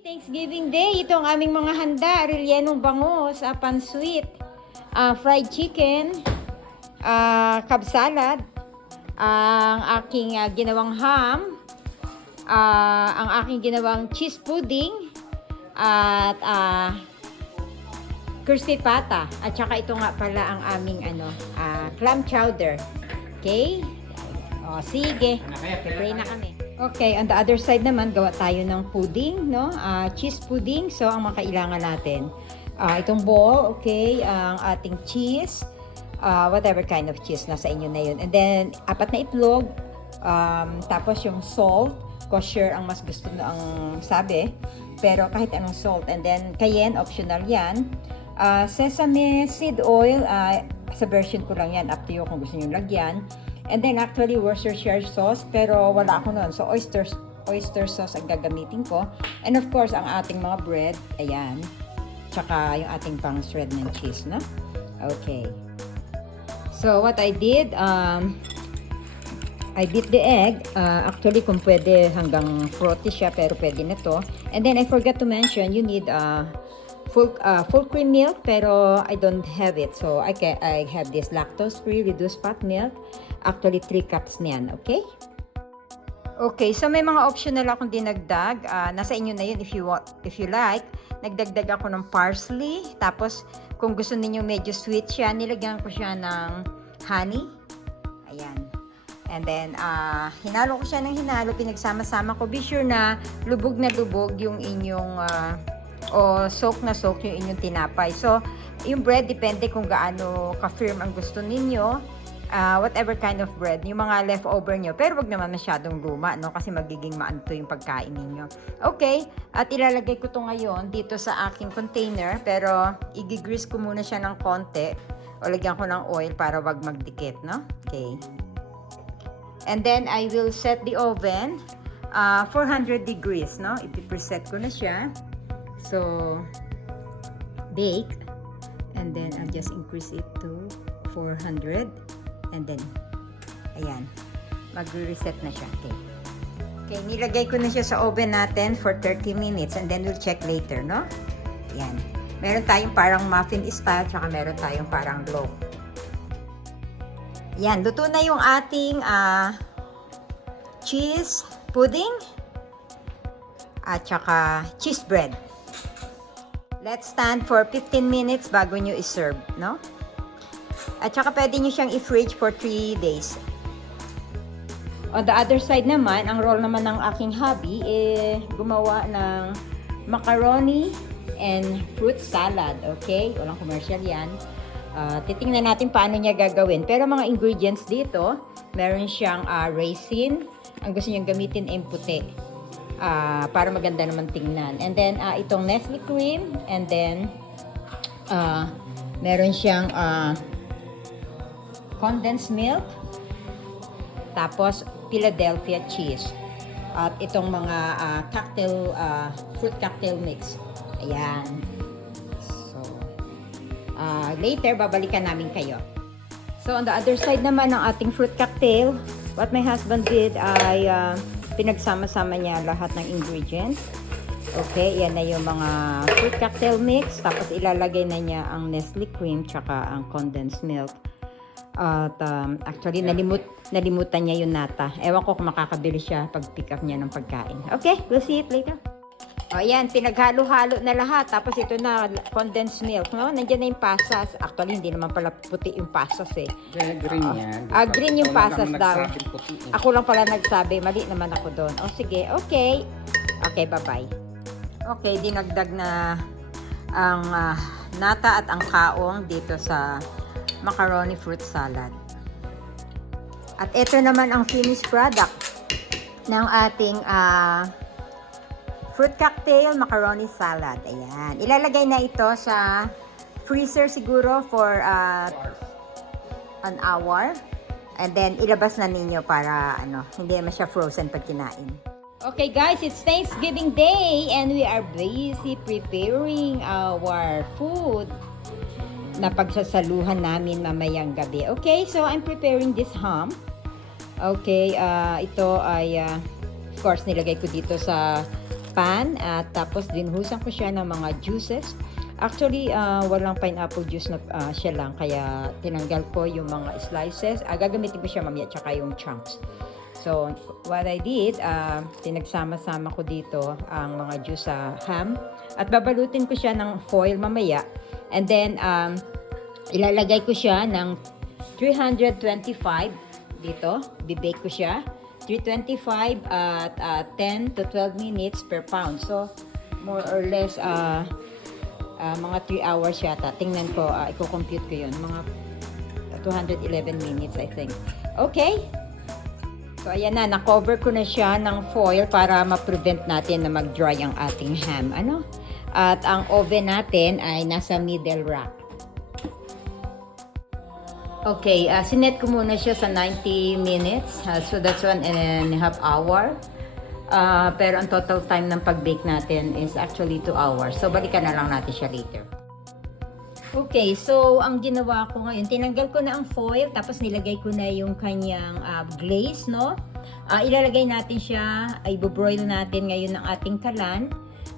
Thanksgiving Day, ito ang aming mga handa. Rellenong bangus, pansweet, fried chicken, Cobb salad, ang aking ginawang ham, ang aking ginawang cheese pudding, at crispy pata. At saka ito nga pala ang aming clam chowder. Okay? O, sige. Pray na kami. Okay, on the other side naman, gawa tayo ng pudding, no? Cheese pudding. So, ang mga kailangan natin, itong bowl, okay, ang ating cheese, whatever kind of cheese nasa inyo na yun. And then, 4 na itlog, tapos yung salt, kosher ang mas gusto na ang sabi, pero kahit anong salt. And then, cayenne, optional yan. Sesame seed oil, sa version ko lang yan, up to you kung gusto nyo lagyan. And then actually Worcestershire sauce, pero wala ako noon. So oyster sauce ang gagamitin ko. And of course, ang ating mga bread, ayan. Tsaka yung ating pang shred ng cheese, no? Okay. So what I did, I beat the egg. Actually, kung pwede hanggang frothy siya, pero pwede na to. And then I forgot to mention, you need full cream milk, pero I don't have it. So I have this lactose-free reduced fat milk. Actually, 3 cups niyan, okay? Okay, so may mga optional akong dinagdag. Nasa inyo na yun if you like. Nagdagdag ako ng parsley. Tapos, kung gusto niyo medyo sweet siya, nilagyan ko siya ng honey. Ayan. And then, hinalo ko siya ng hinalo. Pinagsama-sama ko. Be sure na lubog yung inyong o soak na soak yung inyong tinapay. So, yung bread, depende kung gaano ka-firm ang gusto ninyo. Whatever kind of bread, yung mga leftover nyo. Pero wag naman masyadong luma, no? Kasi magiging maanto yung pagkain ninyo. Okay, at ilalagay ko to ngayon dito sa aking container. Pero, i-grease ko muna siya ng konti. O lagyan ko ng oil para wag magdikit, no? Okay. And then, I will set the oven 400 degrees, no? Ipipreset ko na siya. So, bake. And then, I'll just increase it to 400. And then, ayan, mag-reset na siya. Okay. Okay, nilagay ko na siya sa oven natin for 30 minutes and then we'll check later, no? Ayan. Meron tayong parang muffin style, tsaka meron tayong parang loaf. Ayan, luto na yung ating cheese pudding at tsaka cheese bread. Let's stand for 15 minutes bago nyo iserve, no? At saka pwede nyo siyang i-fridge for 3 days. On the other side naman, ang role naman ng aking hubby, gumawa ng macaroni and fruit salad. Okay? Walang commercial yan. Titingnan natin paano niya gagawin. Pero mga ingredients dito, meron siyang raisin. Ang gusto niyang gamitin ay puti. Para maganda naman tingnan. And then, itong Nestle cream. And then, meron siyang condensed milk, tapos Philadelphia cheese, at itong mga fruit cocktail mix. Ayan. So, later, babalikan namin kayo. So, on the other side naman ng ating fruit cocktail, what my husband did ay pinagsama-sama niya lahat ng ingredients. Okay, yan na yung mga fruit cocktail mix, tapos ilalagay na niya ang Nestle cream, tsaka ang condensed milk. At actually, nalimutan niya yung nata. Ewan ko kung makakabili siya pag pick up niya ng pagkain. Okay, we'll see it later. O, ayan, pinaghalo-halo na lahat. Tapos ito na, condensed milk. No? Nandiyan na yung pasas. Actually, hindi naman pala puti yung pasas eh. Green yan. Green yung pasas daw. Ako lang pala nagsabi. Mali naman ako doon. O, sige. Okay. Okay, bye-bye. Okay, dinagdag na ang nata at ang kaong dito sa macaroni fruit salad. At ito naman ang finished product ng ating fruit cocktail macaroni salad. Ayan. Ilalagay na ito sa freezer siguro for an hour. And then ilabas na ninyo para hindi naman siya frozen pag kinain. Okay guys, it's Thanksgiving Day and we are busy preparing our food na pagsasaluhan namin mamayang gabi. Okay, so I'm preparing this ham. Okay, ito ay of course nilagay ko dito sa pan at tapos dinhusan ko siya ng mga juices. Actually, walang pineapple juice na siya lang, kaya tinanggal ko yung mga slices. Gagamitin ko siya mamaya, tsaka yung chunks. So, what I did, pinagsama-sama ko dito ang mga juice sa ham. At babalutin ko siya ng foil mamaya. And then, ilalagay ko siya ng 325 dito. Bibake ko siya. 325 at 10 to 12 minutes per pound. So, more or less, mga 3 hours yata. Tingnan ko, i-compute ko yun. Mga 211 minutes, I think. Okay? So, ayan na. Na-cover ko na siya ng foil para ma-prevent natin na mag-dry ang ating ham. Ano? At ang oven natin ay nasa middle rack. Okay, sinet ko muna siya sa 90 minutes. So, that's 1.5 hour. Pero ang total time ng pag-bake natin is actually 2 hours. So, balikan na lang natin siya later. Okay, so ang ginawa ko ngayon, tinanggal ko na ang foil, tapos nilagay ko na yung kanyang glaze, no? Ilalagay natin siya, i-broil natin ngayon ng ating kalan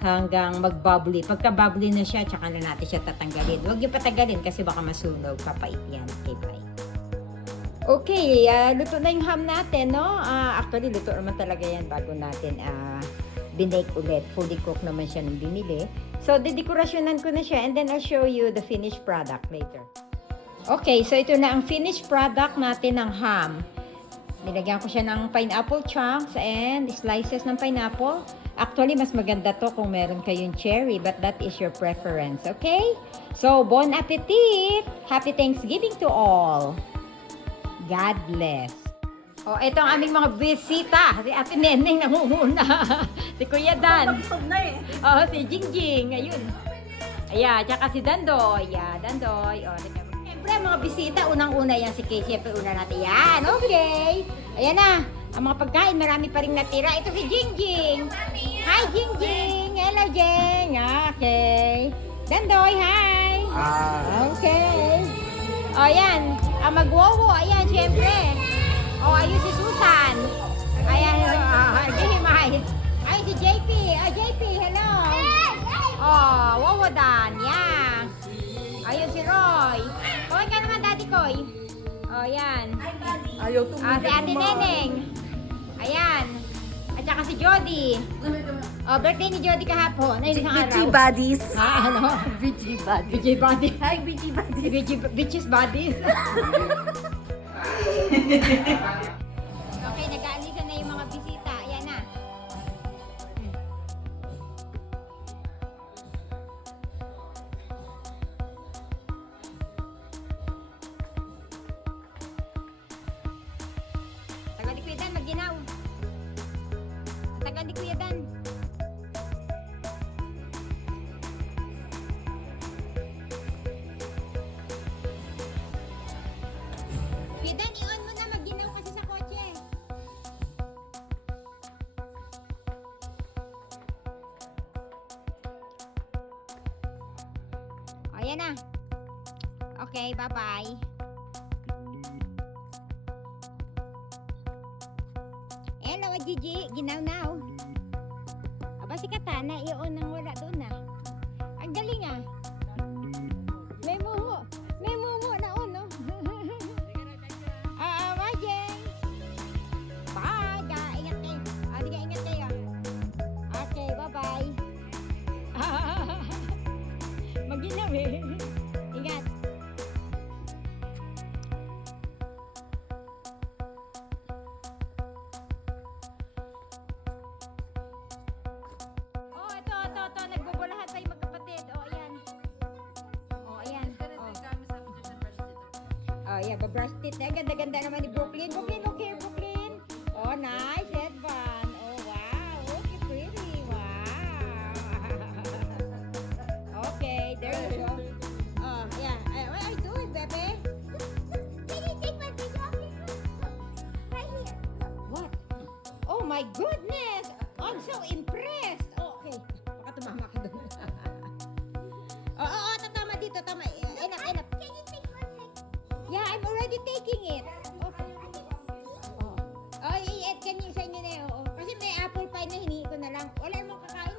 hanggang mag-bubbly. Pagka-bubbly na siya, tsaka na natin siya tatanggalin. Huwag yung patagalin kasi baka masunog, papait yan. Okay, bye. Okay, luto na yung ham natin, no? Actually, luto naman talaga yan bago natin binake ulit. Fully cooked naman siya nung binili. So, dedekorasyonan ko na siya and then I'll show you the finished product later. Okay, so ito na ang finished product natin ng ham. Nilagyan ko siya ng pineapple chunks and slices ng pineapple. Actually, mas maganda to kung meron kayong cherry, but that is your preference, okay? So, bon appetit! Happy Thanksgiving to all! God bless! Oh, ito ang aming mga bisita. Si Ate Neneng nangunguna. Si Kuya Dan. Oh, si Jingjing. Ayun. Ayan, tsaka si Dandoy. Ayan, Dandoy. Oh, siyempre, mga bisita. Unang-una yan si Kay. Siyempre, una natin yan. Okay. Ayan na. Ang mga pagkain, marami pa rin natira. Ito si Jingjing. Hi, Jingjing. Hello, Jing. Okay. Dandoy, hi. Okay. O, ayan. Ang magwowo. Ayan, siyempre. O, ayun si Susan. Ayan. Ay, si JP. JP, hello. Oh, wowo dan. Yan. Ayun si Roy. Okay ka naman, Daddy Koy. O, yan. Ayaw tumigil Si Ate Neneng. Ayan. At saka si Jody. Oh, birthday ni Jody kahapon. Ayun, isang araw. Bitchy buddies. Ano? Bitchy buddies. Bitchy body. Hi, bitchy buddies. Bitches bodies. Okay, nag-aalisan na yung mga bisita. Ayan na. Tagal ni Kuya Dan, mag-ginaw. Tagal ni Kuya Dan. Kuya Dan, i-on mo na, mag-ginaw kasi sa kotse. O, yan na. Okay, bye-bye. Hello, Gigi. Ginaw now. Aba, si Katana, i-on nang wala doon na. Ang galing ah. May muho. May muho na on, no? Bye, Jeng. Bye. Ingat kayo. Di ka ingat kayo. Okay, bye-bye. Mag-ginaw eh. Ingat. Oh, ito. Nagbubulahan tayo magkapatid. Oh, ayan. Oh, ayan. Oh, yeah, babrush teeth. Ang ganda-ganda naman ni Brooklyn. Look here, Brooklyn. Oh, nice headband. Oh, wow. Okay, pretty. Wow. Okay, there you go. Oh, yeah. What are you doing, Bebe? Can you take my video off your right here? What? Oh, my goodness. I'm so impressed. Oh, okay. Baka tumama ka doon. Oo, tatama dito. Tama. Enough. Can you take my pic? Yeah, I'm already taking it. Okay. Oh, i-add ka niyo sa inyo na yun. Oo. Kasi may apple pie na hinihingi ko na lang. Wala mong kakain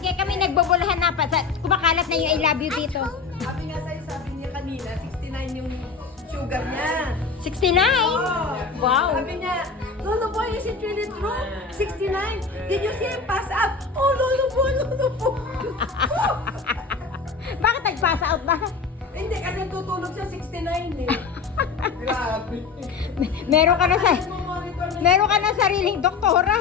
sige kami nagbubulahan na pa. Kumakalat na yung I love you dito. Sabi nga sa'yo, sabi niya kanina, 69 yung sugar niya. 69? Wow. Sabi niya, Lolo Boy, is it really true? 69? Did you see him pass out? Oh, Lolo Boy, Lolo Boy. Bakit nag-pass out ba? Hindi, kasi tutulog siya 69 eh. Grabe. Meron ka na sa... Monitor na Meron ka na sariling doktora.